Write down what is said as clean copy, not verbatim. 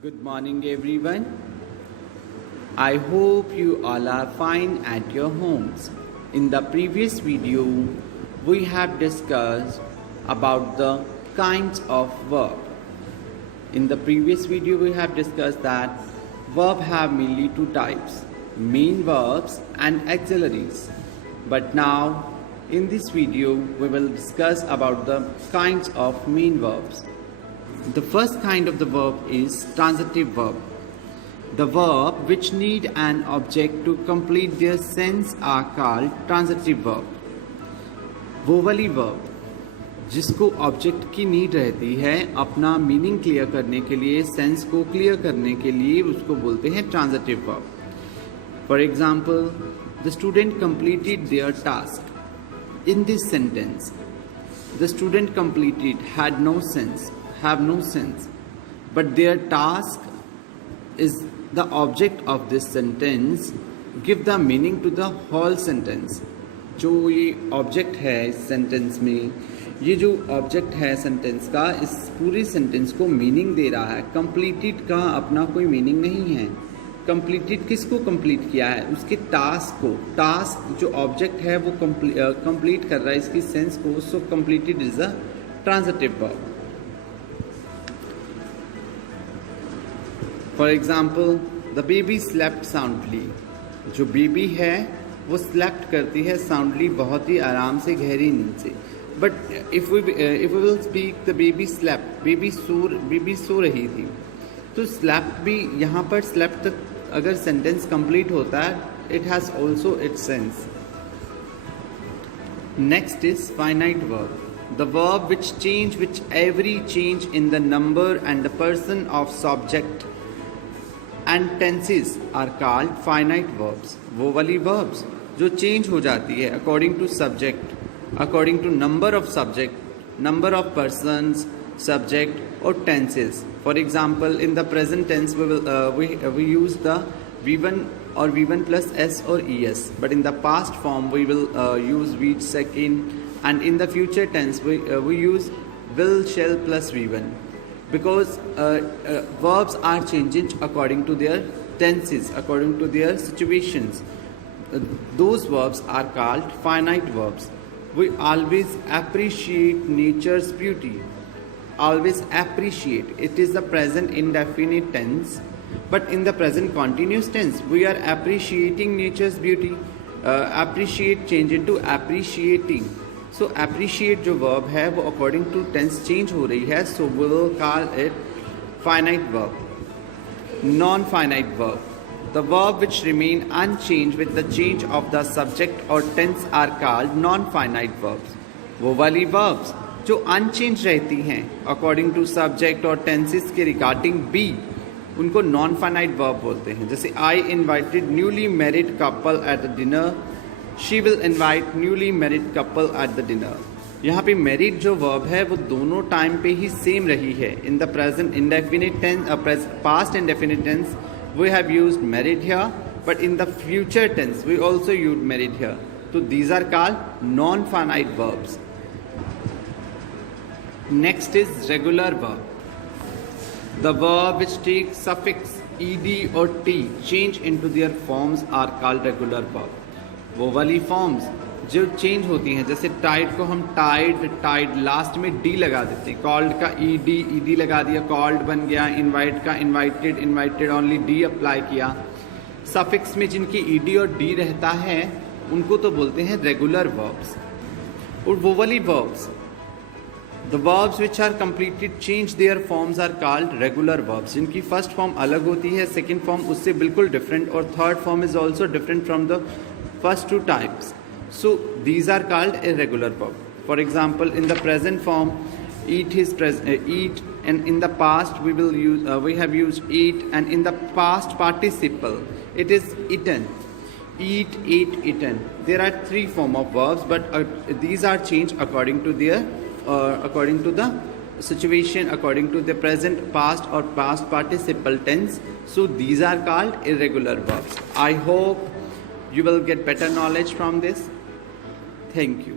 Good morning, everyone. I hope you all are fine at your homes. In the previous video, we have discussed about the kinds of verb. In the previous video, we have discussed that verb have mainly two types, main verbs and auxiliaries. But now, in this video, we will discuss about the kinds of main verbs. The first kind of the verb is transitive verb. The verb which need an object to complete their sense are called transitive verb. वो वाली verb जिसको object की need रहती है अपना meaning clear करने के लिए, सेंस को क्लियर करने के लिए, उसको बोलते हैं transitive verb. For example, the student completed their task. In this sentence, the student completed had no sense, have no sense, but their task is the object of this sentence. Give the meaning to the whole sentence. जो ये object है इस sentence में, ये जो object है sentence का, इस पूरी सेंटेंस को मीनिंग दे रहा है. कंप्लीटेड का अपना कोई मीनिंग नहीं है. कंप्लीटेड किसको कंप्लीट किया है? उसके टास्क को. टास्क जो ऑब्जेक्ट है वो कंप्लीट कर रहा है इसकी सेंस को. So completed is a transitive verb. For example, the baby slept soundly. जो बेबी है वो स्लेप्ट करती है साउंडली, बहुत ही आराम से, गहरी नींद से. But if we will speak the baby slept, baby सो रही थी. तो स्लेप्ट भी यहाँ पर स्लेप्ट तक अगर सेंटेंस कंप्लीट होता है, it has also its sense. Next is finite verb. The verb which every change in the number and the person of subject and tenses are called finite verbs. वो वाली verbs जो change हो जाती है according to subject, according to number of subject, number of persons, subject or tenses. For example, in the present tense we use the V1 or V1 plus S or ES, but in the past form we will use V second, and in the future tense we use will, shall plus V1, because verbs are changing according to their tenses, according to their situations. Those verbs are called finite verbs. We always appreciate nature's beauty. Always appreciate. It is the present indefinite tense, but in the present continuous tense we are appreciating nature's beauty. Appreciate change into appreciating. So appreciate जो verb है वो according to tense change हो रही है, so we will call it finite verb. Non-finite verb. The verb which remain unchanged with the change of the subject or tense are called non-finite verbs. वो वाली verbs जो unchanged रहती हैं according to subject और tenses के regarding be, उनको non-finite verb बोलते हैं. जैसे I invited newly married couple at the dinner. She will invite newly married couple at the dinner. यहाँ पे married जो verb है वो दोनों टाइम पे ही सेम रही है. In the present indefinite tense, past indefinite tense, we have used married here, but in the future tense we also use married here. So these are called non-finite verbs. Next is regular verb. The verb which take suffix ed or t change into their forms are called regular verb. वो वाली forms जो change होती हैं, जैसे Tide को हम Tide last में D लगा देते हैं. कॉल्ड का ईडी लगा दिया, कॉल्ड बन गया. इनवाइट का इनवाइटेड ओनली डी अप्लाई किया. सफिक्स में जिनकी ईडी और डी रहता है उनको तो बोलते हैं रेगुलर वर्ब्स. और वो वाली verbs, the verbs which are completed change their forms are called regular verbs. जिनकी फर्स्ट फॉर्म अलग होती है, सेकेंड फॉर्म उससे बिल्कुल डिफरेंट, और third form is also different from the first two types. So these are called irregular verb. For example, in the present form, eat eat, and in the past we have used eat, and in the past participle it is eaten. Eat, ate, eaten. There are three form of verbs, but these are changed according to the situation, according to the present, past or past participle tense. So these are called irregular verbs. I hope you will get better knowledge from this. Thank you.